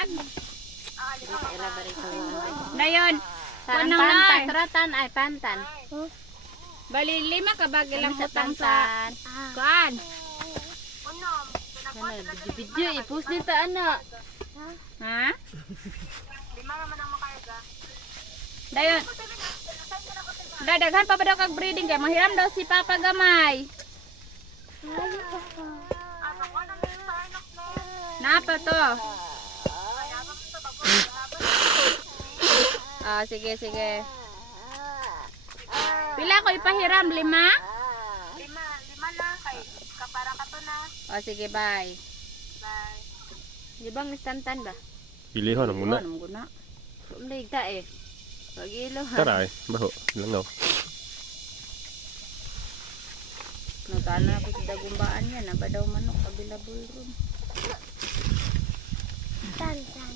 Ag. Dayon. Saan Kunang pantan? nay. Turatan ay pantan. Bali 5 ka bag ilang Sa utang sa pantan. kuan. Ano, video i-post dito ano. Ha? Dayon. Dadaghan pa ba daw kag breeding kay mahiram daw si Papa Gamay. Napa to? Ah, sige, sige. Pila ko ipahiram? 5? 5 lang kay kapara ka to na. O, sige, bye. Bye. Di ba mistantan ba? Pilihon ang muna. Ano guna? Umligta eh. Pag-ilo ha. Taray, baho, langaw. Nagana ko sa dagumbaan yan. Aba daw manok, available room. Tantan.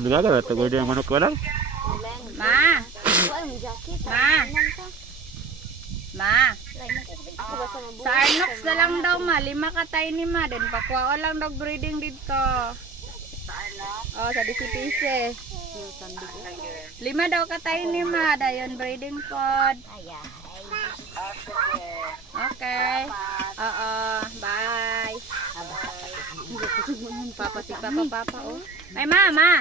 Nagaga na tagoy din ang manok ko lang. Ma! Wala mo jacket. Ma! Ma! Sa Arnox na lang daw ma. 5 ka tayo ni ma. Then pakuha lang daw breeding dito. Oh, sa DCPC. 5 daw ka tayo ni ma. Dayon breeding pod. Okay. Oo. Bye. Papa si papa oh. Ay ma.